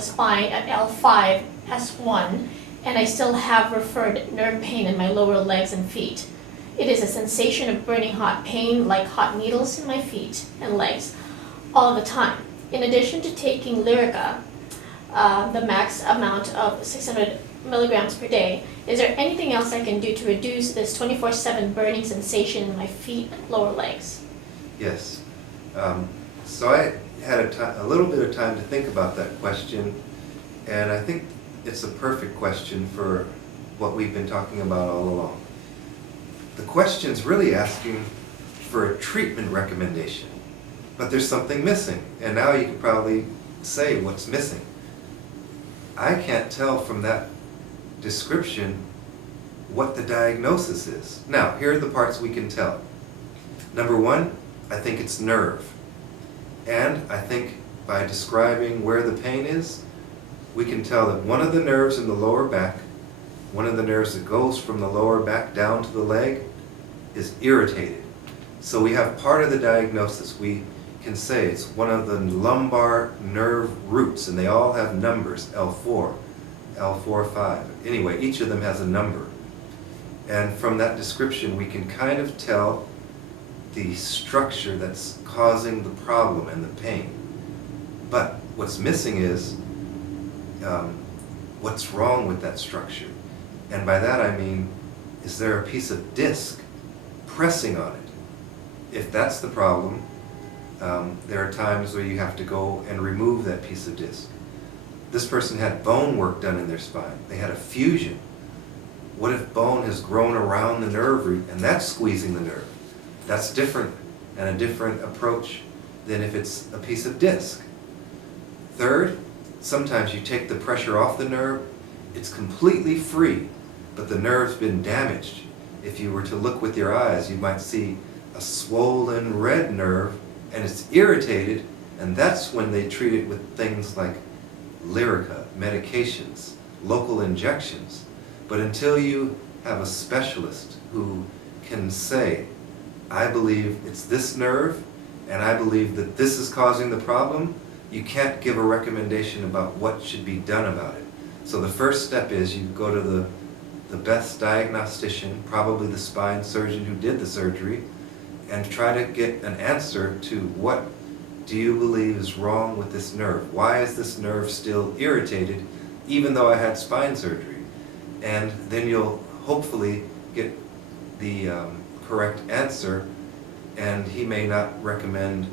spine at L5, S1, and I still have referred nerve pain in my lower legs and feet. It is a sensation of burning hot pain, like hot needles in my feet and legs, all the time. In addition to taking Lyrica, the max amount of 600 milligrams per day, is there anything else I can do to reduce this 24/7 burning sensation in my feet and lower legs? Yes. So I had a little bit of time to think about that question, and I think it's a perfect question for what we've been talking about all along. The question's really asking for a treatment recommendation, but there's something missing, and now you could probably say what's missing. I can't tell from that description what the diagnosis is. Now, here are the parts we can tell. Number one, I think it's nerve. And I think by describing where the pain is, we can tell that one of the nerves in the lower back, one of the nerves that goes from the lower back down to the leg, is irritated. So we have part of the diagnosis. We can say it's one of the lumbar nerve roots, and they all have numbers, L4, L4-5. Anyway, each of them has a number. And from that description, we can kind of tell the structure that's causing the problem and the pain. But what's missing is what's wrong with that structure. And by that I mean, is there a piece of disc pressing on it? If that's the problem, there are times where you have to go and remove that piece of disc. This person had bone work done in their spine. They had a fusion. What if bone has grown around the nerve root and that's squeezing the nerve? That's different and a different approach than if it's a piece of disc. Third, sometimes you take the pressure off the nerve, it's completely free, but the nerve's been damaged. If you were to look with your eyes, you might see a swollen red nerve and it's irritated, and that's when they treat it with things like Lyrica, medications, local injections. But until you have a specialist who can say, I believe it's this nerve, and I believe that this is causing the problem, you can't give a recommendation about what should be done about it. So the first step is you go to the best diagnostician, probably the spine surgeon who did the surgery, and try to get an answer to what do you believe is wrong with this nerve? Why is this nerve still irritated even though I had spine surgery? And then you'll hopefully get the correct answer, and he may not recommend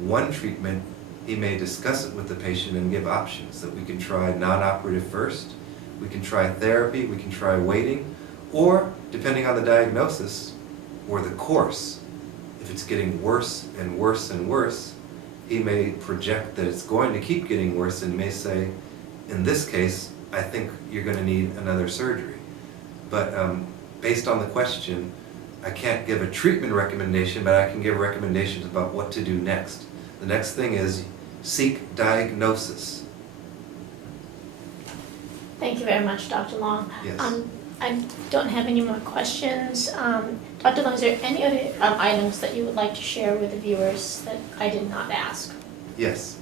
one treatment. He may discuss it with the patient and give options that we can try non-operative first, we can try therapy, we can try waiting, or depending on the diagnosis or the course, if it's getting worse and worse and worse, he may project that it's going to keep getting worse and may say, in this case, I think you're going to need another surgery. But based on the question, I can't give a treatment recommendation, but I can give recommendations about what to do next. The next thing is seek diagnosis. Thank you very much, Dr. Long. Yes. I don't have any more questions. Dr. Long, is there any other items that you would like to share with the viewers that I did not ask? Yes.